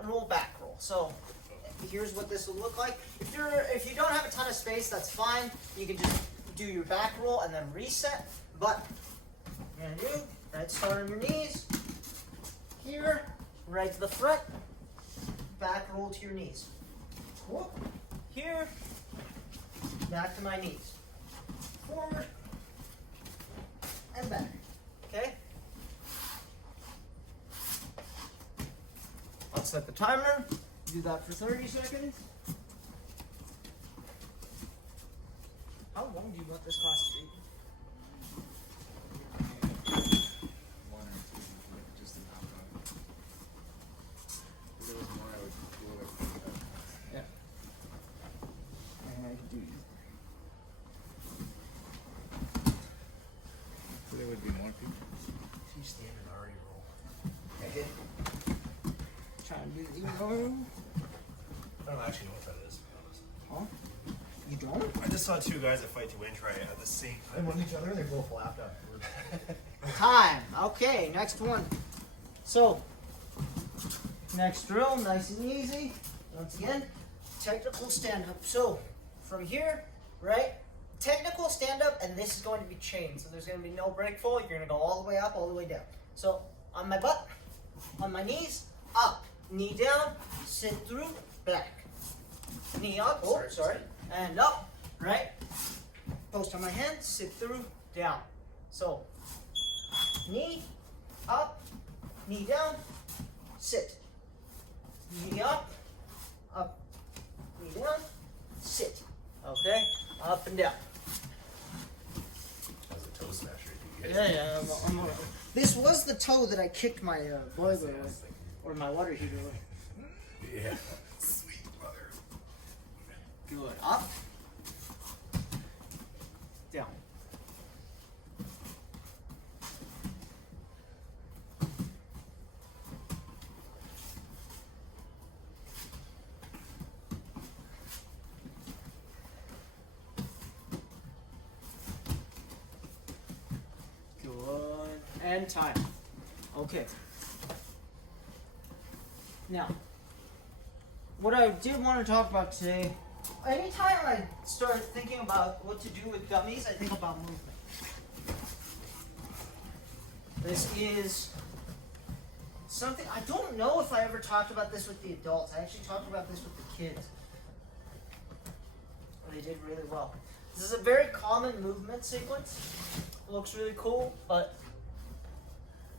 front roll, back roll. So here's what this will look like. If you don't have a ton of space, that's fine. You can just do your back roll and then reset. But you're gonna do right start on your knees. Here, right to the front, back roll to your knees. Whoop. Here, back to my knees. Forward and back. Okay? I'll set the timer. Do that for 30 seconds. How long do you want this class to be? 1 or 2, like just an hour. If there was more, I would do it like that. Yeah. And I could do. So there would be more people. Two standard already roll. Okay. Trying to do the roll. I don't actually know what that is, to be honest. Huh? You don't? I just saw two guys that fight to win try at the same time with each other, and they both laughed afterwards. Time. Okay, next one. So, next drill, nice and easy. Once again, technical stand-up. So, from here, right, technical stand-up, and this is going to be chained. So there's going to be no break fall. You're going to go all the way up, all the way down. So, on my butt, on my knees, up, knee down, sit through, back. Knee up, oh, sorry, and up, right? Post on my hands, sit through, down. So, knee, up, knee down, sit. Knee up, knee down, sit. Okay, up and down. That was a toe smasher. You guys. Yeah. This was the toe that I kicked my boiler with, or my water heater with. Yeah. Sweet brother. Good. Up, down. Good. And time. Okay. Now, what I did want to talk about today, anytime I start thinking about what to do with dummies, I think about movement. This is something, I don't know if I ever talked about this with the adults. I actually talked about this with the kids. They did really well. This is a very common movement sequence. It looks really cool, but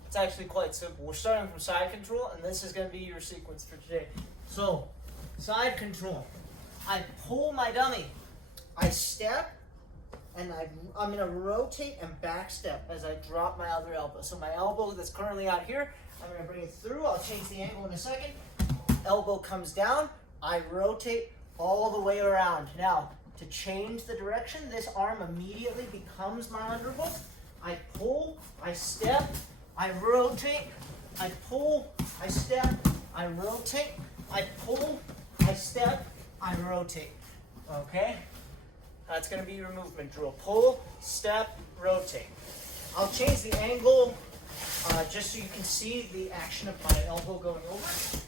it's actually quite simple. We're starting from side control, and this is going to be your sequence for today. So, side control. I pull my dummy. I step, and I'm going to rotate and back step as I drop my other elbow. So my elbow that's currently out here, I'm going to bring it through. I'll change the angle in a second. Elbow comes down. I rotate all the way around. Now, to change the direction, this arm immediately becomes my underhook. I pull, I step, I rotate, I pull, I step, I rotate, I pull, I step, I rotate. Okay? That's going to be your movement drill. Pull, step, rotate. I'll change the angle just so you can see the action of my elbow going over.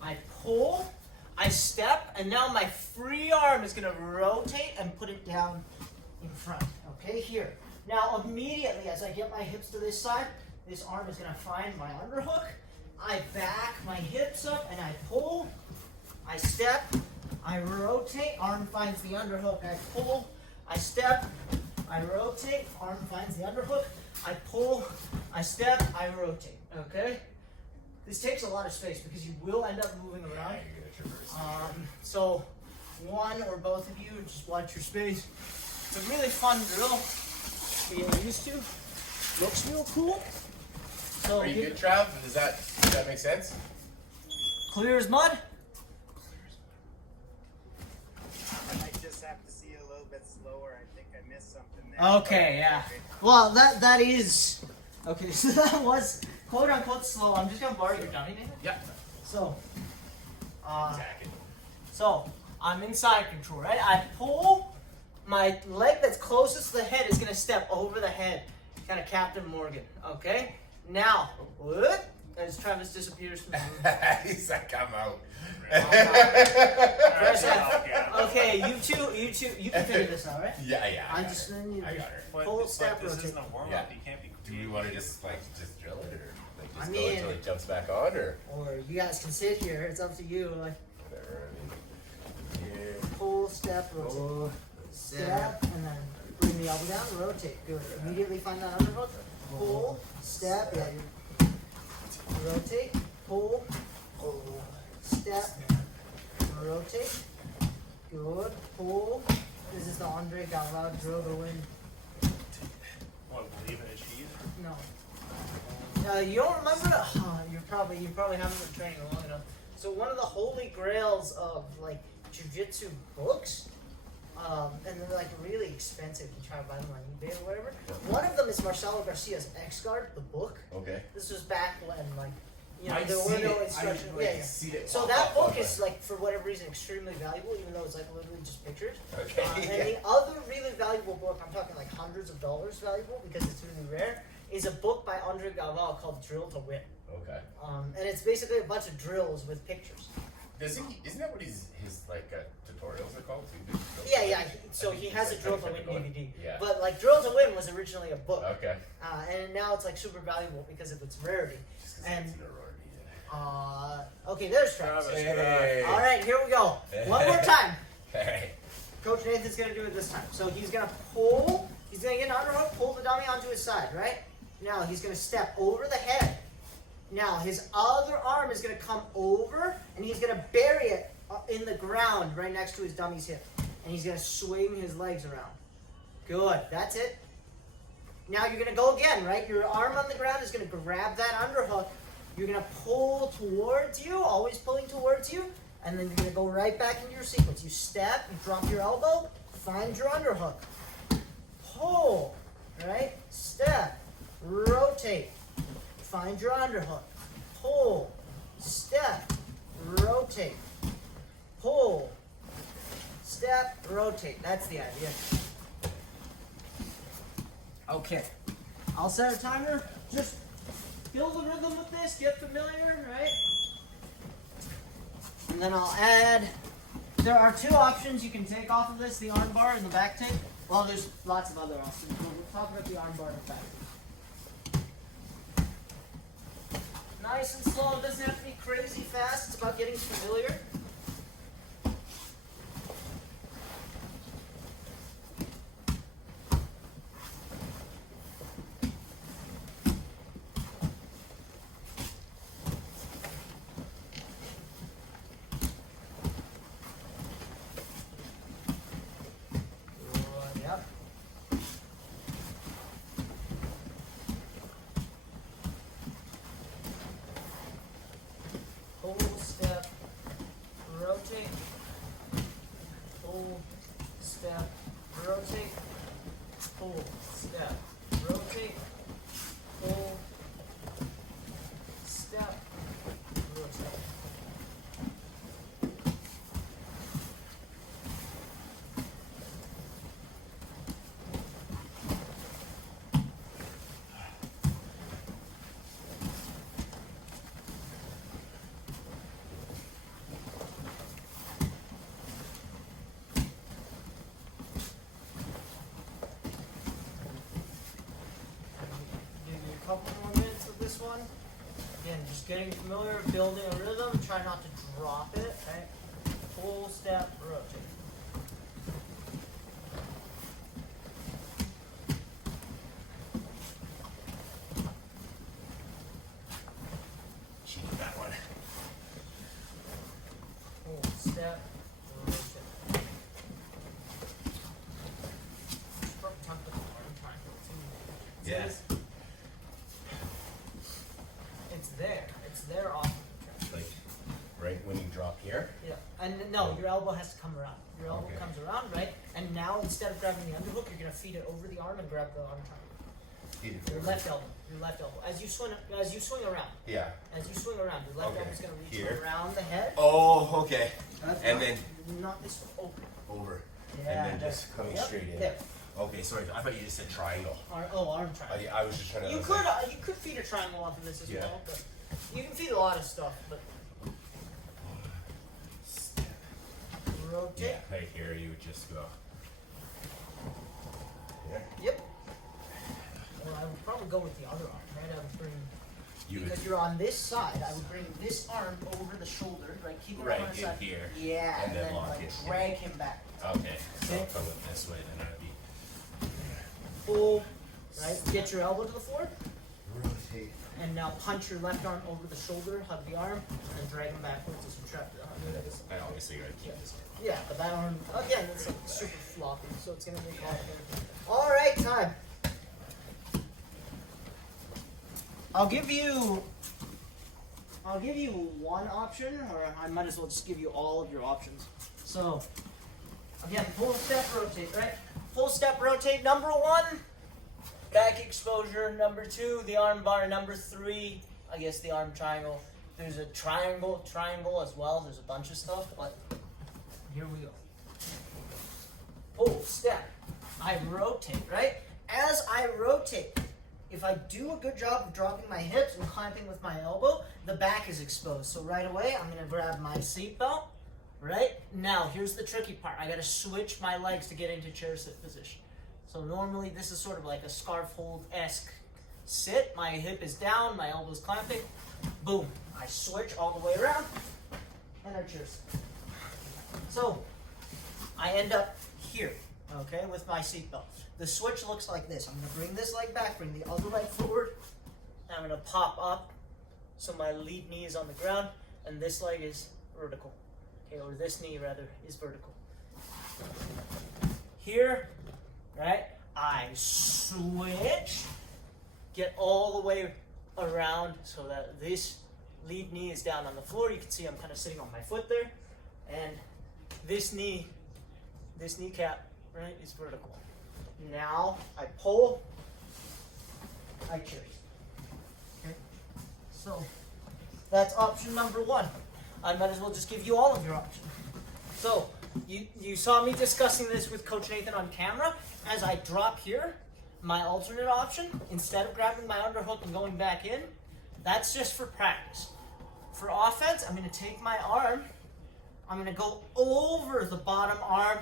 I pull, I step, and now my free arm is going to rotate and put it down in front. Okay, here. Now immediately as I get my hips to this side, this arm is going to find my underhook. I back my hips up and I pull, I step, I rotate, arm finds the underhook, I pull, I step, I rotate, arm finds the underhook, I pull, I step, I rotate. Okay? This takes a lot of space because you will end up moving around. So one or both of you just watch your space. It's a really fun drill to get used to. Looks real cool. So Are you good, Trav? Does that make sense? Clear as mud? I might just have to see it a little bit slower. I think I missed something there. Okay, yeah. Well, that is okay. So that was quote unquote slow. I'm just gonna borrow your dummy, Nathan. Yeah. So, Attack it. so I'm in side control, right? I pull, my leg that's closest to the head is gonna step over the head, kind of Captain Morgan. Okay. Now, what? As Travis disappears from the room. He's like, I'm out. Press F. Okay, you two, you can figure this out, right? Yeah. I just need I to got her. pull, step, this rotate. isn't a warm-up. Yeah. You can't be. Do we want to just drill it, or like just I go mean- until it jumps back on, or Or you guys can sit here. It's up to you. Like whatever? I mean, here. pull, step, rotate. Step, and then bring the elbow down. Rotate. Good. Immediately find that underhook. Pull, step. Yeah. Rotate. Pull. Step. Rotate. Good. Pull. This is the Andre Galvao drill to win. What, leave it as cheese? No. You don't remember? You probably haven't been training long enough. So one of the holy grails of like jiu-jitsu books, and they're like really expensive. You try to buy them on eBay or whatever. One of them is Marcelo Garcia's X-Guard, the book. Okay. This was back when like I there see were no it. instructions. I, like, Yeah. see it So pop that up book on is my- like for whatever reason extremely valuable, even though it's like literally just pictures. Okay. And the other really valuable book, I'm talking like hundreds of dollars valuable because it's really rare, is a book by Andre Galvao called Drill to Win. Okay. And it's basically a bunch of drills with pictures. Isn't that what his like tutorials are called too? Yeah. So I think he it's has a like Drill to kind Win of going- DVD. Yeah. But like Drill to Win was originally a book. Okay. And now it's like super valuable because of its rarity. Just 'cause And it's an Aurora okay, there's Travis. Hey. All right, here we go. One more time. Hey. Coach Nathan's gonna do it this time. So he's gonna pull. He's gonna get an underhook, pull the dummy onto his side, right? Now he's gonna step over the head. Now his other arm is gonna come over, and he's gonna bury it in the ground right next to his dummy's hip, and he's gonna swing his legs around. Good. That's it. Now you're gonna go again, right? Your arm on the ground is gonna grab that underhook. You're gonna pull towards you, always pulling towards you, and then you're gonna go right back into your sequence. You step, you drop your elbow, find your underhook. Pull, right? Step, rotate, find your underhook. Pull, step, rotate, pull, step, rotate. That's the idea. Okay, I'll set a timer. Just feel the rhythm with this, get familiar, right? And then I'll add, there are two options you can take off of this, the arm bar and the back tape. Well, there's lots of other options, but we'll talk about the arm bar and the back tape. Nice and slow, it doesn't have to be crazy fast, it's about getting familiar. Yep. Pull, step, rotate. Pull, step, rotate. Pull, step, rotate. Pull, step, rotate. Give you a couple more minutes with this one. Again, just getting familiar, building a rhythm. Try not to drop it. Right? Pull, step, rotate. Cheat that one. Pull, step, rotate. Tuck the arm triangle too. See Yeah. this? It's there. It's there off of the track. Like right when you drop here. Yeah. And no, your elbow has to come around. Your elbow Okay. comes around, right? And now instead of grabbing the underhook, you're gonna feed it over the arm and grab the arm triangle. Feed it Your over. left elbow. Your left elbow. As you swing around. Yeah. As you swing around, your left Okay. elbow's gonna reach Here. around the head. Oh, okay. That's And not- then not this one. Over. over. Yeah. And then just coming yep. straight in. There. Okay, sorry. I thought you just said triangle. Arm triangle. I was just trying to. You could feed a triangle off of this as well, but you can feed a lot of stuff. But rotate. Yeah, right here you would just go. Yeah. Yep. Well, I would probably go with the other arm, right? I would bring. Because you're on this side, I would bring this arm over the shoulder, right? Keep it Right on the in side. here. Yeah, And then lock like it. drag him back. Okay. So Okay. I'll come it this way, then I'd be. Pull, right? Get your elbow to the floor. Rotate. And now punch your left arm over the shoulder, hug the arm, and drag him backwards as you trap the arm. I obviously gotta keep this one. Yeah, but that arm, again, it's like super floppy, so it's gonna make all right, time. I'll give you one option, or I might as well just give you all of your options. So, again, full step rotate, right? Full step rotate, number 1, back exposure. Number 2, the arm bar. Number 3, I guess the arm triangle. There's a triangle as well. There's a bunch of stuff, but here we go. Full step. I rotate, right? As I rotate, if I do a good job of dropping my hips and clamping with my elbow, the back is exposed. So right away, I'm gonna grab my seatbelt, right? Now, here's the tricky part. I gotta switch my legs to get into chair sit position. So normally this is sort of like a scarf hold-esque sit. My hip is down, my elbow's clamping. Boom. I switch all the way around, and I chair sit. So, I end up here, okay, with my seatbelt. The switch looks like this. I'm going to bring this leg back, bring the other leg forward. I'm going to pop up so my lead knee is on the ground, and this leg is vertical. Okay, or this knee, rather, is vertical. Here, right, I switch, get all the way around so that this lead knee is down on the floor. You can see I'm kind of sitting on my foot there. And this kneecap, right, is vertical. Now I pull, I chair. Okay, so that's option number 1. I might as well just give you all of your options. So you saw me discussing this with Coach Nathan on camera. As I drop here, my alternate option, instead of grabbing my underhook and going back in, that's just for practice. For offense, I'm going to take my arm, I'm going to go over the bottom arm,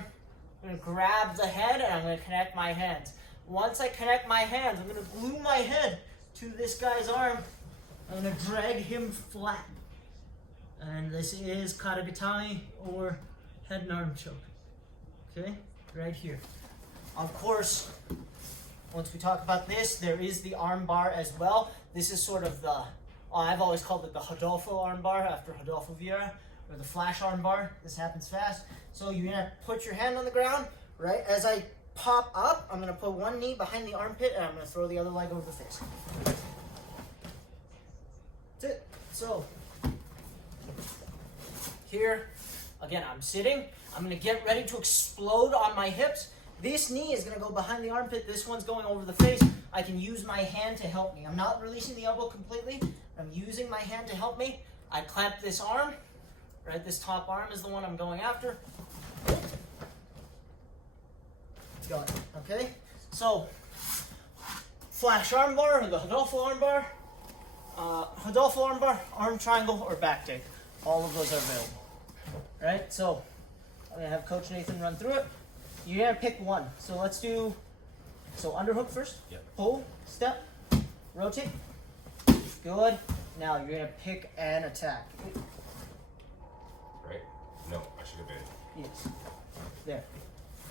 I'm going to grab the head, and I'm going to connect my hands. Once I connect my hands, I'm going to glue my head to this guy's arm. I'm going to drag him flat. And this is karagatame, or head and arm choke. Okay, right here. Of course, once we talk about this, there is the arm bar as well. This is sort of the, I've always called it the Hadolfo Armbar after Hadolfo Vieira, or the flash arm bar. This happens fast. So you're gonna put your hand on the ground, right? As I pop up, I'm gonna put one knee behind the armpit, and I'm gonna throw the other leg over the face. That's it. So here, again, I'm sitting. I'm gonna get ready to explode on my hips. This knee is gonna go behind the armpit. This one's going over the face. I can use my hand to help me. I'm not releasing the elbow completely. I'm using my hand to help me. I clamp this arm, right? This top arm is the one I'm going after. Got it, okay? So, flash arm bar, or the Hadolfo arm bar, arm triangle, or back take. All of those are available, right? So, I'm gonna have Coach Nathan run through it. You're gonna pick one. So let's do, underhook first. Yep. Pull, step, rotate. Good. Now you're gonna pick an attack. Right? No, I should have been. Yes. There.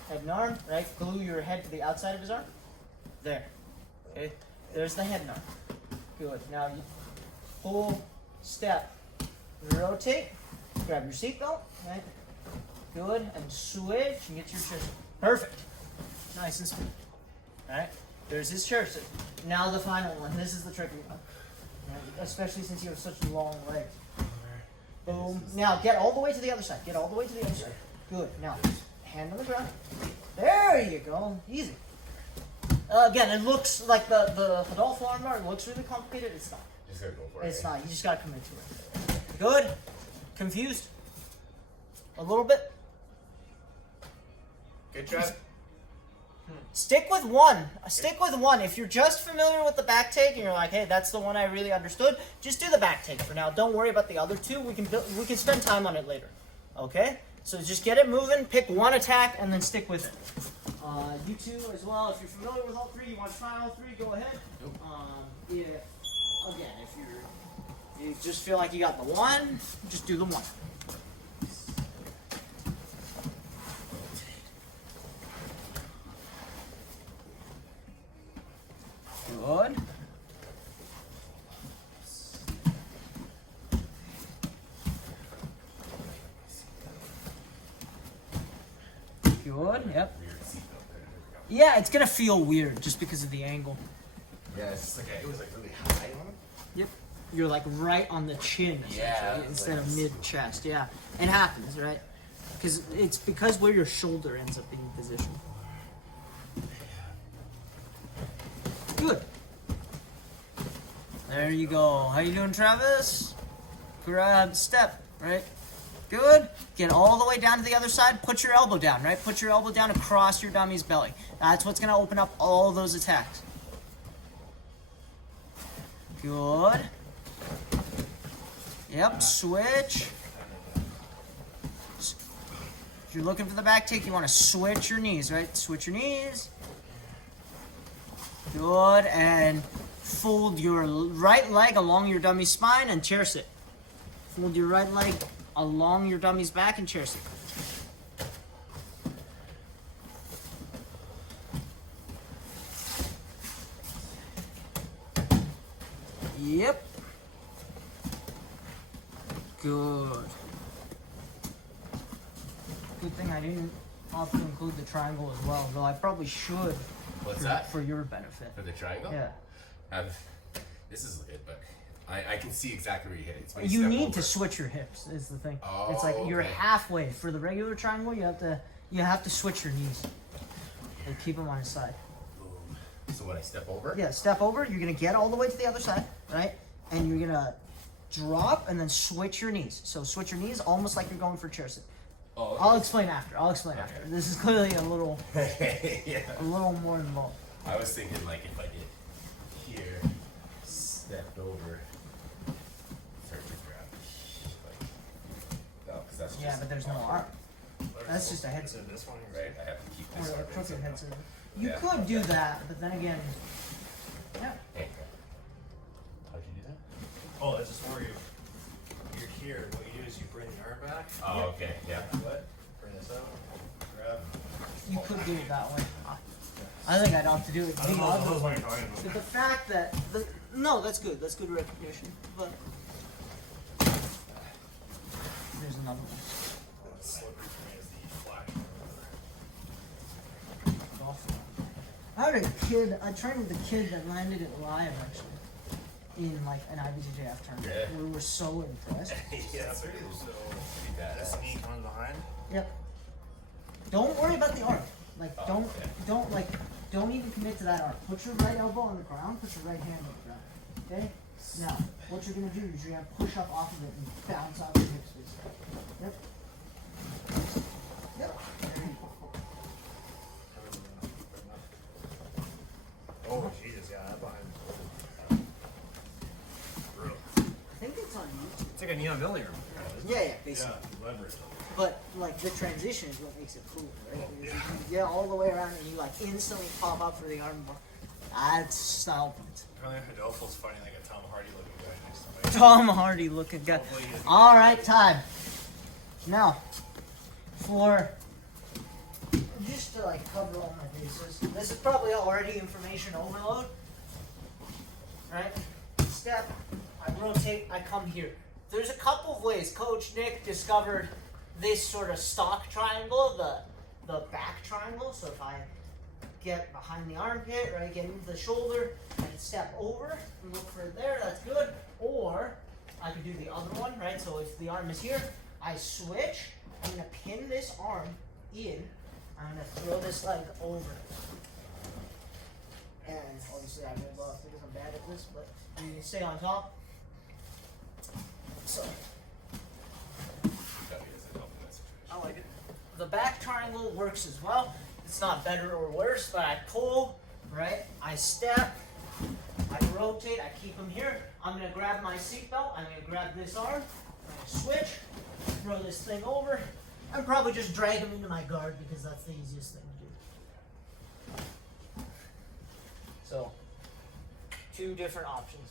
Head and arm, right? Glue your head to the outside of his arm. There. Okay. There's the head and arm. Good. Now you pull, step, rotate. Grab your seatbelt, right? Good. And switch and get your chair. Perfect. Nice and smooth. Alright. There's his chair sit. Now the final one. This is the tricky one. Right? Especially since you have such long legs. Boom. Now get all the way to the other side. Get all the way to the other side. Good. Now, hand on the ground. There you go. Easy. Again, it looks like the Hadolfo Armbar. It looks really complicated. It's not. Just gotta go for it. It's not. You just gotta commit to it. Good. Confused? A little bit? Good job. Stick with one. Stick with one. If you're just familiar with the back take and you're like, hey, that's the one I really understood, just do the back take for now. Don't worry about the other two. We can spend time on it later. Okay? So just get it moving, pick one attack, and then stick with it. You two as well, if you're familiar with all three, you want to try all three, go ahead. If you just feel like you got the one, just do the one. Good. Good, yep. Yeah, it's gonna feel weird just because of the angle. Yeah, it's just like it was like really high on him. Yep. You're like right on the chin, Yeah, instead like of mid-chest. Yeah, it happens, right? Because where your shoulder ends up being positioned. Good. There you go. How you doing, Travis? Grab, step, right? Good. Get all the way down to the other side. Put your elbow down, right? Put your elbow down across your dummy's belly. That's what's going to open up all those attacks. Good. Yep, switch. If you're looking for the back take, you want to switch your knees, right? Switch your knees. Good. And fold your right leg along your dummy's spine and chair sit. Fold your right leg along your dummy's back and chair sit. Yep. Good. Good thing I didn't opt to include the triangle as well, though I probably should. What's that? For your benefit. For the triangle? Yeah. This is good, but I can see exactly where you hit it. It's when You step need over. to switch your hips is the thing. Oh, it's like you're okay. halfway. For the regular triangle, you have to switch your knees. And keep them on his side. Boom. So when I step over? Yeah, step over. You're gonna get all the way to the other side, right? And you're gonna drop and then switch your knees. So switch your knees almost like you're going for chair sit. Oh, I'll explain after. After. This is clearly a little yeah. more involved. I was thinking like if I did here, stepped over, start to grab, like, no, because that's just. Yeah, but there's no arm. That's just a head Is it this one? Right, I have to keep or this a arm crooked in head somehow. scissors. You could do that, but then again, yeah. Hey, how'd you do that? Oh, that's just where you're here. What you do is you bring the arm back. Oh, okay, yeah. What? Bring this out. Grab. You could do it that way. I think I'd opt to do it I don't the know other what way. you're talking about. But the fact that no, that's good. That's good recognition. But there's another one. What's slippery for me is the flash. I had a kid. I trained with a kid that landed it live actually in like an IBJJF tournament. Yeah. We were so impressed. Yeah, so this knee comes behind. Yep. Don't worry about the arm. Like Oh, don't even commit to that arm. Put your right elbow on the ground. Put your right hand on the ground. Okay. Now, what you're gonna do is you're gonna push up off of it and bounce out your hips. Yep. Yep. There you go. Oh, Jesus, yeah, that behind. Brutal. I think it's on YouTube. It's like a neon building room. Yeah, basically. Yeah, leverage. But like the transition is what makes it cool, right? Because Yeah. you can get all the way around and you like instantly pop up for the armbar. That's style points. Apparently, Hadolfo's fighting like a Tom Hardy looking guy next to me. Tom Hardy looking guy. Hopefully he doesn't- All right, time. Now, for just to like cover all my bases, this is probably already information overload, right? Step, I rotate, I come here. There's a couple of ways. Coach Nick discovered this sort of stock triangle, the back triangle. So if I get behind the armpit, right, get into the shoulder, and step over and look for it there, that's good. Or I could do the other one, right? So if the arm is here, I switch. I'm gonna pin this arm in. I'm gonna throw this leg over. And obviously I roll off because I'm bad at this, but you can stay on top. So I like it. The back triangle works as well. it's not better or worse, but I pull, right? I step, I rotate, I keep him here. I'm gonna grab my seatbelt, I'm gonna grab this arm, I'm gonna switch, throw this thing over, and probably just drag him into my guard because that's the easiest thing to do. So, two different options.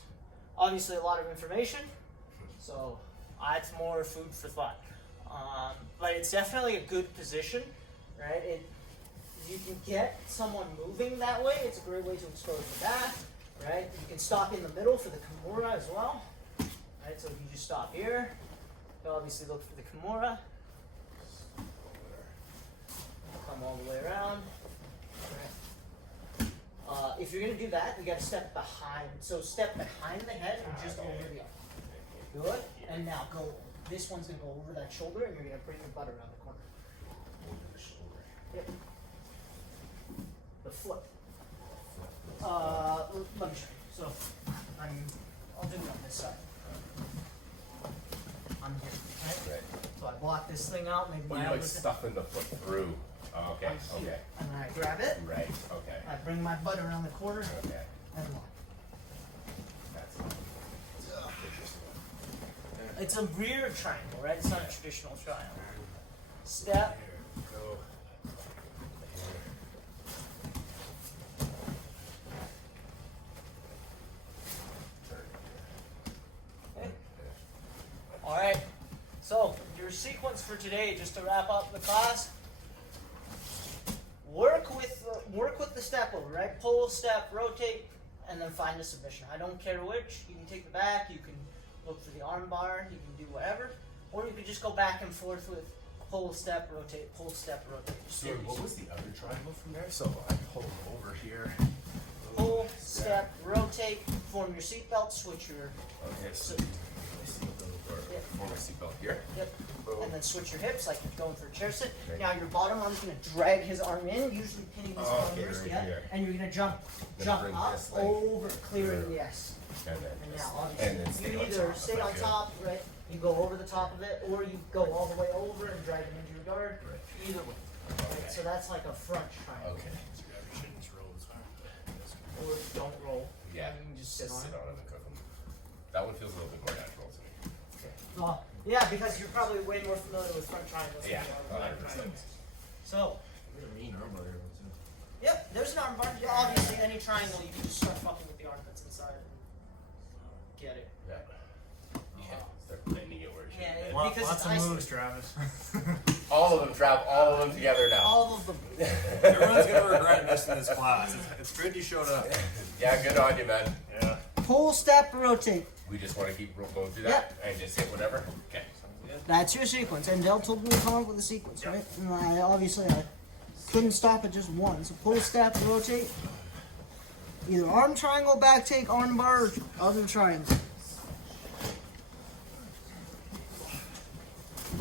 Obviously a lot of information, so that's more food for thought. But it's definitely a good position, right? You can get someone moving that way. It's a great way to expose the back, right? You can stop in the middle for the Kimura as well, right? So if you just stop here, you obviously look for the Kimura. Come all the way around. Right. If you're gonna do that, you gotta step behind. So step behind the head and just over the arm. Good. And now go. This one's gonna go over that shoulder, and you're gonna bring your butt around the corner. Over the shoulder. Yep. The foot. Let me show you. So, I'll do it on this side. I'm here, right? Right. So I block this thing out, maybe Well, my you're like elbows stuffing the foot through. Oh, okay, I'm here. okay. And then I grab it, Right, okay. I bring my butt around the corner, Okay. and lock. That's interesting. It's a rear triangle, right? It's not a traditional triangle. Step, Go. okay. Alright, so your sequence for today, just to wrap up the class, work with the step over, right? Pull, step, rotate, and then find a submission. I don't care which. You can take the back, you can look for the arm bar, you can do whatever, or you could just go back and forth with pull, step, rotate, pull, step, rotate. So what was the other triangle from there? So I pull over here. Pull, step, rotate, form your seatbelt, switch your, Okay, so my seatbelt, or Yep. form my seatbelt here. yep, Boom. and then switch your hips like you're going for a chair sit. Okay. Now your bottom arm's gonna drag his arm in, usually pinning his Oh, arm okay, first, right yeah, here. and you're gonna jump Then bring up this, like, over, clearing through. the S. And then And just- now, obviously, and then stay you on either top. stay on top, right? You go over the top of it, or you go all the way over and drag him into your guard. Right. Either way. Okay. Right? So that's like a front triangle. Okay. Or don't roll. Yeah. You can just sit on it. him and cook him. That one feels a little bit more natural to me. Well, yeah, because you're probably way more familiar with front triangles Yeah, than you are with back 100%. triangles. So, We're gonna mean armbar here, too. yep, there's an arm bar. Yeah, obviously, any triangle, you can just start fucking with the arm that's inside and get it. Yeah. Yeah. Start blending it where it should Yeah, be. Because Lots it's of ice- moves, Travis. All of them, Trav, all of them together now. All of them. Everyone's gonna regret missing this class. It's good you showed up. Yeah, good on you, man. Yeah. Pull, step, rotate. We just want to keep going through that and just hit whatever. Okay. That's your sequence, and Dell told me to come up with a sequence, right? And I couldn't stop at just one. So pull, step, rotate. Either arm triangle, back take, arm bar, or other triangle.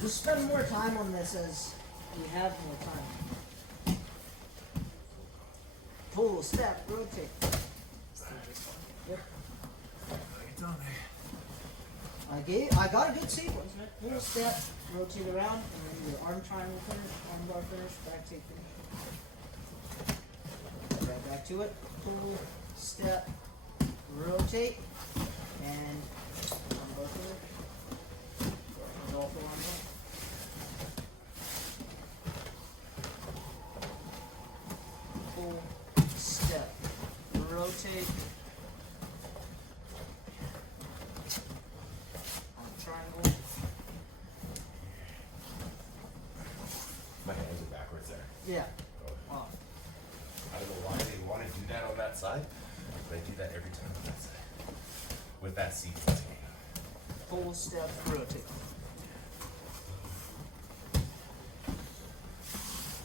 Just spend more time on this as you have more time. Pull, step, rotate. Yep. I got a good sequence, man. Pull, step, rotate around, and then your arm triangle finish, arm bar finish, back take finish. Right back to it. Pull, step, rotate, and arm bar finish. Hadolfo Armbar. Pull, step, rotate. Triangle. My hands are backwards there. Yeah. Oh. Wow. I don't know why they want to do that on that side, but I do that every time on that side. With that sequence. Pull, step, rotate.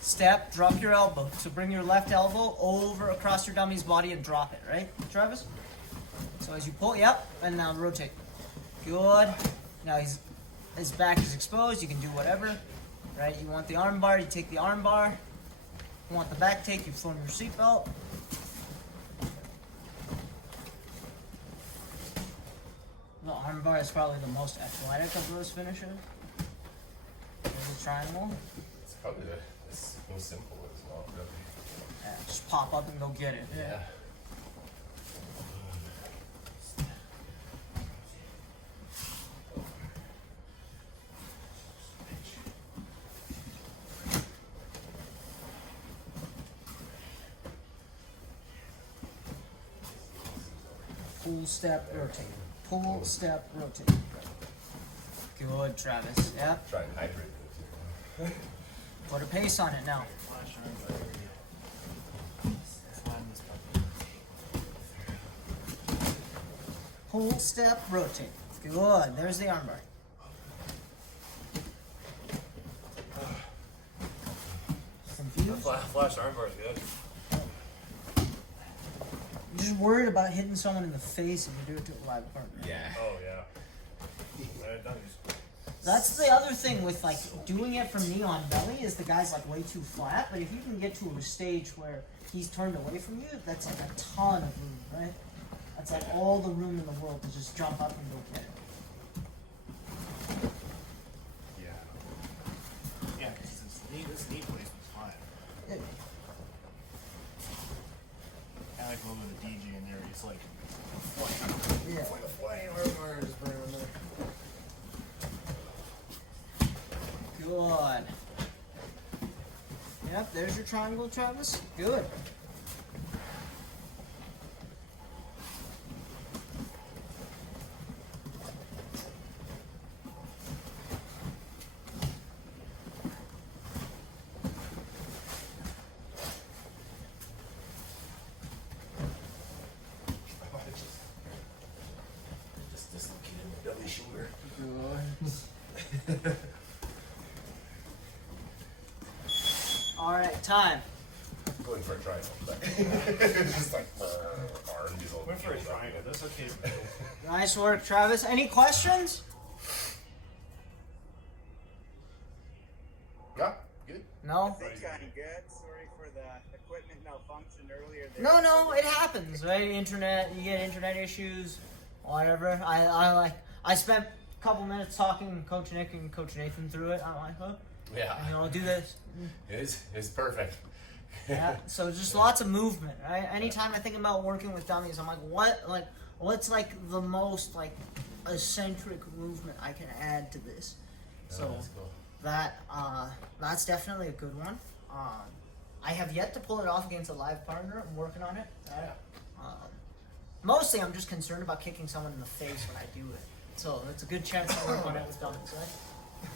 Step, drop your elbow. So bring your left elbow over across your dummy's body and drop it, right, Travis? So as you pull, yep, and now rotate. Good. Now his back is exposed, you can do whatever, right? You want the arm bar, you take the arm bar. You want the back take, you form your seatbelt. The arm bar is probably the most athletic of those finishers. There's a triangle. It's probably the it's so simple as well, really. Yeah, just pop up and go get it. Yeah. Pull, step, rotate. Pull, step, rotate. Good, Travis. Yep. Try and hydrate it. Put a pace on it now. Pull, step, rotate. Good. There's the armbar. Confused? Flash armbar is good. I'm just worried about hitting someone in the face if you do it to a live partner. Yeah. Oh yeah. That's the other thing with like doing it from knee on belly is the guy's like way too flat. But if you can get to a stage where he's turned away from you, that's like a ton of room, right? That's like all the room in the world to just jump up and go get it. Yeah. Yeah, because this knee placement's fine. Yeah. I like moving the DG in there. It's like Yeah. like a flame or just burn in there. Good. Yep, there's your triangle, Travis. Good. Just dislocated my belly shoulder. Good. All right, time. Going for a triangle. But it's just like arms. Went for a triangle. That's okay. Nice work, Travis. Any questions? Yeah, good. No? I think I'm good. Sorry for the equipment malfunction earlier there. No, it happens, right? Internet, you get internet issues, whatever. I spent a couple minutes talking to Coach Nick and Coach Nathan through it. I'm like, oh, Yeah. do this. It's perfect. Yeah, so just lots of movement, right? Anytime I think about working with dummies, I'm like, what's like the most like eccentric movement I can add to this? So that's cool. that's definitely a good one. I have yet to pull it off against a live partner. I'm working on it. Right? Mostly, I'm just concerned about kicking someone in the face when I do it. So it's a good chance to work on it with dummies, right?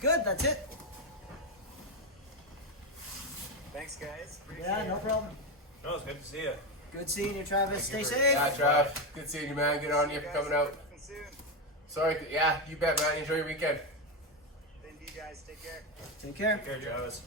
Good. That's it. Thanks, guys. Appreciate Yeah, no it. problem. No, it's good to see you. Good seeing you, Travis. Stay safe. Yeah, Trav. Good seeing you, man. Good on you for Guys, coming out. talking soon. Sorry. Yeah, you bet, man. Enjoy your weekend. Then you guys take care. Take care. Take care, Travis.